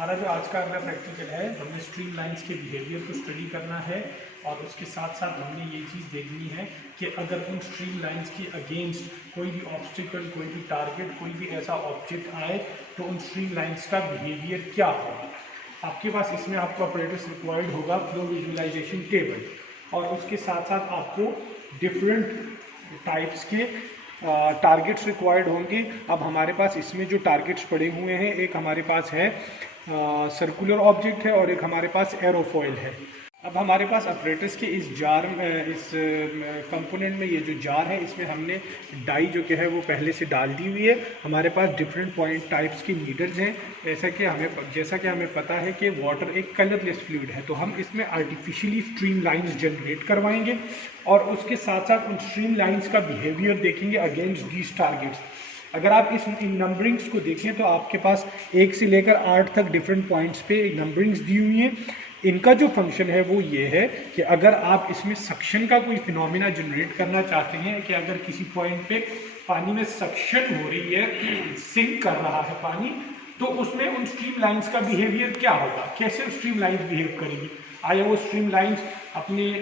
हमारा जो आज का अगला प्रैक्टिकल है, हमने स्ट्रीम लाइंस के बिहेवियर को स्टडी करना है और उसके साथ साथ हमने ये चीज़ देखनी है कि अगर उन स्ट्रीम लाइंस के अगेंस्ट कोई भी ऑब्स्टिकल, कोई भी टारगेट, कोई भी ऐसा ऑब्जेक्ट आए तो उन स्ट्रीम लाइंस का बिहेवियर क्या होगा। आपके पास इसमें आपको ऑपरेटर्स रिक्वायर्ड होगा फ्लो विजुअलाइजेशन टेबल, और उसके साथ साथ आपको डिफरेंट टाइप्स के टारगेट्स रिक्वायर्ड होंगे। अब हमारे पास इसमें जो टारगेट्स पड़े हुए हैं, एक हमारे पास है सर्कुलर ऑब्जेक्ट है और एक हमारे पास एरोफॉइल है। अब हमारे पास ऑपरेटर्स के इस जार इस कंपोनेंट में ये जो जार है, इसमें हमने डाई जो कि है वो पहले से डाल दी हुई है। हमारे पास डिफरेंट पॉइंट टाइप्स की नीडल्स हैं। जैसा कि हमें पता है कि वाटर एक कलरलेस फ्लूइड है, तो हम इसमें आर्टिफिशियली स्ट्रीम लाइंस जनरेट करवाएंगे और उसके साथ साथ उन स्ट्रीम लाइंस का बिहेवियर देखेंगे अगेंस्ट दीज टारगेट्स। अगर आप इन नंबरिंग्स को देखें तो आपके पास 1 से लेकर 8 तक डिफरेंट पॉइंट्स पे नंबरिंग्स दी हुई हैं। इनका जो फंक्शन है वो ये है कि अगर आप इसमें सक्शन का कोई फिनोमिना जनरेट करना चाहते हैं कि अगर किसी पॉइंट पे पानी में सक्शन हो रही है, सिंक कर रहा है पानी, तो उसमें उन स्ट्रीम लाइंस का बिहेवियर क्या होगा, कैसे स्ट्रीम लाइंस बिहेव करेंगी, आया वो स्ट्रीम लाइंस अपने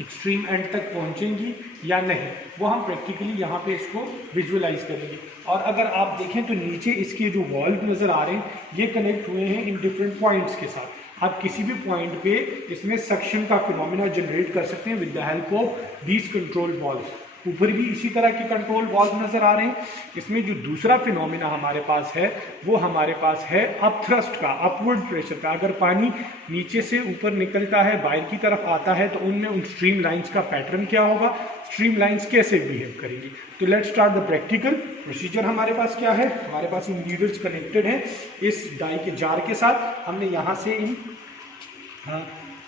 एक्सट्रीम एंड तक पहुंचेंगी या नहीं, वो हम प्रैक्टिकली यहाँ पे इसको विजुअलाइज करेंगे। और अगर आप देखें तो नीचे इसके जो वॉल्व नज़र आ रहे हैं, ये कनेक्ट हुए हैं इन डिफरेंट पॉइंट्स के साथ। आप किसी भी पॉइंट पे इसमें सक्शन का फिनोमिना जनरेट कर सकते हैं with the help of these control valve. ऊपर भी इसी तरह के कंट्रोल वॉल्व नज़र आ रहे हैं। इसमें जो दूसरा फिनोमिना हमारे पास है वो हमारे पास है अपथ्रस्ट का, अपवर्ड प्रेशर का। अगर पानी नीचे से ऊपर निकलता है, बाहर की तरफ आता है, तो उनमें उन स्ट्रीम लाइंस का पैटर्न क्या होगा, स्ट्रीम लाइंस कैसे बिहेव करेंगी। तो let's start the practical procedure. हमारे पास क्या है, हमारे पास इन नीडल्स कनेक्टेड है इस डाई के जार के साथ। हमने यहाँ से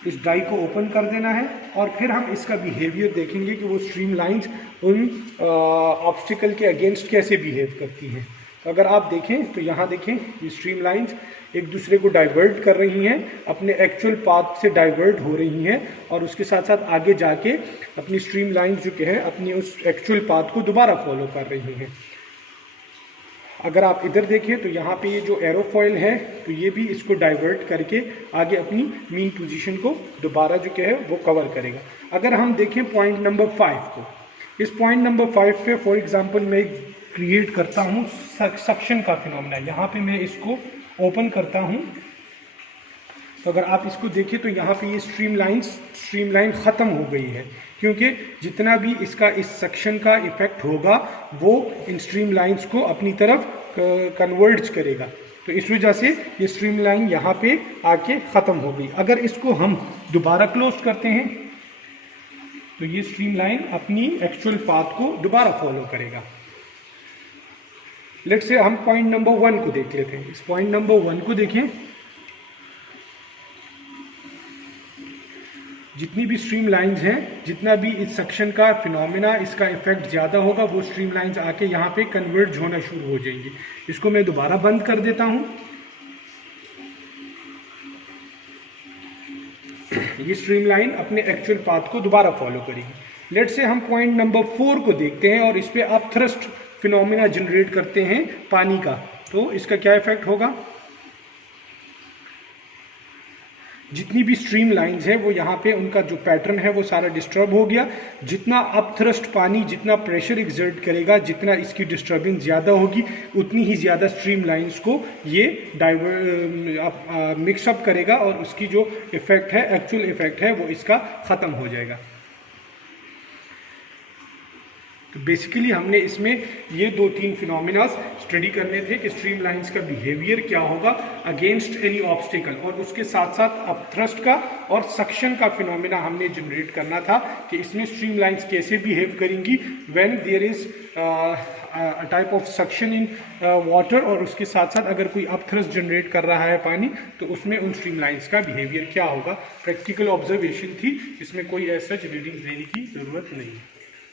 इस डाई को ओपन कर देना है और फिर हम इसका बिहेवियर देखेंगे कि वो स्ट्रीम लाइंस उन ऑब्स्टिकल के अगेंस्ट कैसे बिहेव करती हैं। तो अगर आप देखें तो यहाँ देखें, ये स्ट्रीम लाइंस एक दूसरे को डाइवर्ट कर रही हैं, अपने एक्चुअल पाथ से डाइवर्ट हो रही हैं और उसके साथ साथ आगे जाके अपनी स्ट्रीम लाइंस जो कि है अपनी उस एक्चुअल पाथ को दोबारा फॉलो कर रही हैं। अगर आप इधर देखें तो यहाँ पे ये जो एरोफॉइल है, तो ये भी इसको डाइवर्ट करके आगे अपनी मीन पोजीशन को दोबारा जो है वो कवर करेगा। अगर हम देखें पॉइंट नंबर 5 को, इस पॉइंट नंबर 5 पे फॉर एग्जांपल मैं क्रिएट करता हूँ सक्शन का फिनोमेना। यहाँ पे मैं इसको ओपन करता हूँ, तो अगर आप इसको देखें तो यहाँ पे ये स्ट्रीम लाइन ख़त्म हो गई है, क्योंकि जितना भी इसका इस सेक्शन का इफेक्ट होगा वो इन स्ट्रीम लाइंस को अपनी तरफ कन्वर्ज करेगा। तो इस वजह से ये स्ट्रीम लाइन यहाँ पे आके ख़त्म हो गई। अगर इसको हम दोबारा क्लोज करते हैं तो ये स्ट्रीम लाइन अपनी एक्चुअल पाथ को दोबारा फॉलो करेगा। लेट्स से हम पॉइंट नंबर 1 को देख लेते हैं। इस पॉइंट नंबर 1 को देखें, जितनी भी स्ट्रीम लाइंस हैं, जितना भी इस सेक्शन का फिनोमिना इसका इफेक्ट ज़्यादा होगा, वो स्ट्रीम लाइंस आके यहाँ पे कन्वर्ज होना शुरू हो जाएंगी। इसको मैं दोबारा बंद कर देता हूँ। ये स्ट्रीम लाइन अपने एक्चुअल पाथ को दोबारा फॉलो करेगी। लेट्स से हम पॉइंट नंबर 4 को देखते हैं और इस पर अपथ्रस्ट फिनोमिना जनरेट करते हैं पानी का, तो इसका क्या इफेक्ट होगा। जितनी भी स्ट्रीम लाइंस है वो यहाँ पे उनका जो पैटर्न है वो सारा डिस्टर्ब हो गया। जितना अपथ्रस्ट पानी जितना प्रेशर एक्सर्ट करेगा, जितना इसकी डिस्टर्बेंस ज़्यादा होगी, उतनी ही ज़्यादा स्ट्रीम लाइंस को ये मिक्सअप करेगा और उसकी जो इफेक्ट है, एक्चुअल इफेक्ट है, वो इसका ख़त्म हो जाएगा। तो बेसिकली हमने इसमें ये 2-3 फिनोमिनास स्टडी करने थे कि स्ट्रीम लाइंस का बिहेवियर क्या होगा अगेंस्ट एनी ऑब्स्टिकल, और उसके साथ साथ अपथ्रस्ट का और सक्शन का फिनोमिना हमने जनरेट करना था कि इसमें स्ट्रीम लाइंस कैसे बिहेव करेंगी when there is a type of suction in water, और उसके साथ साथ अगर कोई अपथ्रस्ट जनरेट कर रहा है पानी तो उसमें उन स्ट्रीम लाइंस का बिहेवियर क्या होगा। प्रैक्टिकल ऑब्जर्वेशन थी, इसमें कोई ऐसा रीडिंग देने की ज़रूरत नहीं है।